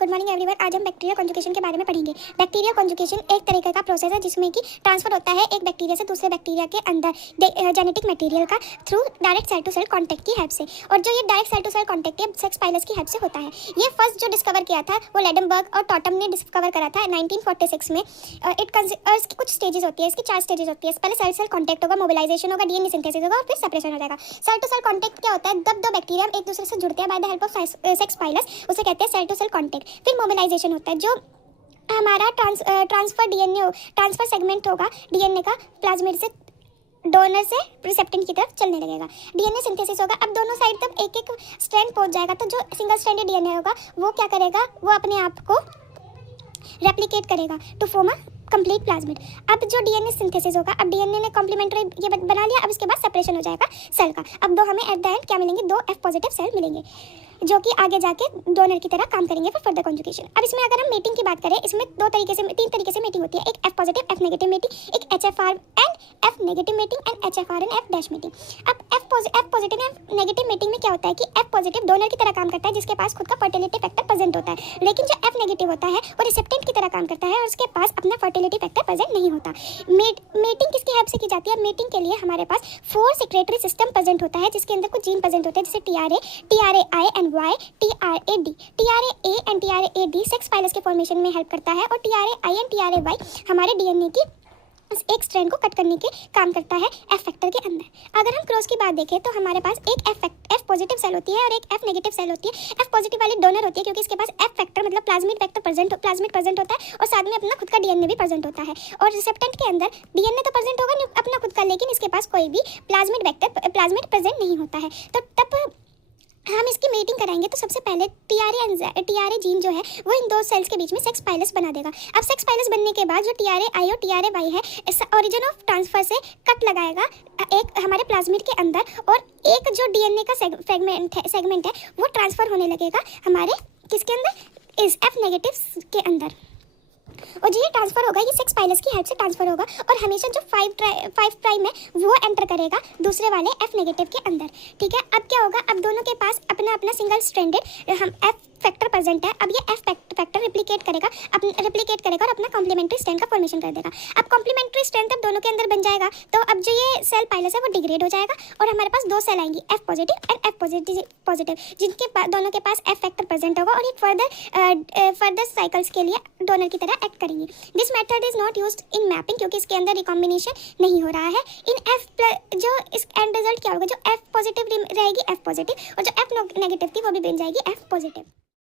Good morning everyone. आज हम bacteria conjugation के बारे में पढ़ेंगे। बैक्टीरिया कॉन्जुगेशन एक तरीके का प्रोसेस है जिसमें कि ट्रांसफर होता है एक बैक्टीरिया से दूसरे बैक्टीरिया के अंदर जेनेटिक मटेरियल का through direct cell to cell contact की हेल्प से। और जो ये direct cell to cell contact है सेक्स पाइलस की हेल्प से होता है। ये फर्स्ट जो डिस्कवर किया था वो लेडेनबर्ग और टॉटम ने डिस्कवर करा था 1946 में। इसकी कुछ स्टेजेस होती है, इसकी 4 स्टेजेस होती है। पहले सेल सेल कॉन्टैक्ट होगा, मोबिलाइजेशन होगा, डीएनए सिंथेसिस होगा और फिर सेपरेशन हो जाएगा। सेल टू सेल कॉन्टैक्ट क्या होता है? जब दो बैक्टीरिया एक दूसरे से जुड़ते हैं by the help of sex pilus, उसे कहते हैं सेल टू सेल कॉन्टैक्ट। फिर मोबिलाइजेशन होता है, जो हमारा ट्रांसफर सेगमेंट होगा डीएनए का प्लाज्मिड से डोनर से रिसेप्टेंट की तरफ चलने लगेगा। डीएनए सिंथेसिस होगा। अब दोनों साइड तब एक एक स्ट्रैंड पहुंच जाएगा तो जो सिंगल स्ट्रैंडेड डीएनए होगा वो क्या करेगा, वो अपने आप को रेप्लिकेट करेगा to form a complete plasmid. अब जो डीएनए सिंथेसिस होगा, अब डीएनए ने कॉम्प्लीमेंट्री ये बना लिया। अब इसके बाद सेपरेशन हो जाएगा सेल का। अब दो हमें एट द एंड क्या मिलेंगे? 2 F पॉजिटिव सेल मिलेंगे जो कि आगे जाके डोनर की तरह काम करेंगे फॉर फर्दर कॉन्जुगेशन। अब इसमें अगर हम मेटिंग की बात करें, इसमें 3 तरीके से मेटिंग होती है। एक F positive F negative mating, एक HFR and F negative mating and HFR and F dash mating. अब F positive and negative mating में क्या होता है कि F पॉजिटिव डोनर की तरह काम करता है जिसके पास खुद का फर्टिलिटी फैक्टर प्रेजेंट होता है, लेकिन जो F नेगेटिव होता है वो रिसेप्टेंट की तरह काम करता है और उसके पास अपना फर्टिलिटी फैक्टर प्रेजेंट नहीं होता। मेटिंग किसकी हेल्प से की जाती है? मेटिंग के लिए हमारे पास 4 सेक्रेटरी सिस्टम प्रेजेंट होता है जिसके अंदर कुछ जीन प्रेजेंट होते हैं जैसे TRA and Y, TRAD and TRAD sex pilus के फॉर्मेशन में हेल्प करता है और TRAI एंड TRAY हमारे डीएनए की एक स्ट्रैंड को कट करने के काम करता है F फैक्टर के अंदर। अगर हम क्रॉस की बात देखें तो हमारे पास एक F पॉजिटिव सेल होती है और एक F नेगेटिव सेल होती है। F पॉजिटिव वाली डोनर होती है क्योंकि इसके पास F फैक्टर मतलब प्लाज्मिड प्रेजेंट होता है और साथ में अपना खुद का डीएनए भी प्रेजेंट होता है। और रिसेप्टेंट के अंदर डीएनए तो प्रेजेंट होगा नहीं अपना खुद का, लेकिन इसके पास कोई भी प्लाज्मिड प्रेजेंट नहीं होता है। तो तब हम इसकी मेटिंग कराएंगे तो सबसे पहले TRA जीन जो है वो इन 2 सेल्स के बीच में सेक्स पाइलस बना देगा। अब सेक्स पाइलस बनने के बाद जो TRAI और TRAY है इस ओरिजिन ऑफ ट्रांसफर से कट लगाएगा एक हमारे प्लाज्मिड के अंदर और एक जो डीएनए का सेगमेंट है वो ट्रांसफर होने लगेगा हमारे किसके अंदर? इस F नेगेटिव के अंदर। और जो ये ट्रांसफर होगा ये सेक्स पाइलस की हेल्प से ट्रांसफर होगा और हमेशा जो 5 प्राइम है वो एंटर करेगा दूसरे वाले F नेगेटिव के अंदर। ठीक है, अब क्या होगा? अब दोनों के पास अपना अपना सिंगल स्ट्रैंडेड हम F फैक्टर प्रेजेंट है। अब ये F फैक्टर रिप्लिकेट करेगा और अपना कॉम्प्लीमेंट्री स्ट्रैंड का फॉर्मेशन कर देगा। अब कॉम्प्लीमेंट्री स्ट्रैंड अब दोनों के अंदर बन जाएगा तो अब जो ये सेल पाइलस है वो डिग्रेड हो जाएगा और हमारे पास 2 सेल आएंगी F positive and F positive जिनके दोनों के पास F फैक्टर प्रेजेंट होगा और ये फर्दर साइकिल्स के लिए डोनर की तरह एक्ट करेंगे। This method is not used in mapping क्योंकि इसके अंदर रिकॉम्बिनेशन नहीं हो रहा है। इन जो इस एंड रिजल्ट क्या होगा? जो F पॉजिटिव रहेगी F पॉजिटिव और जो F नेगेटिव थी वो भी बन जाएगी F पॉजिटिव।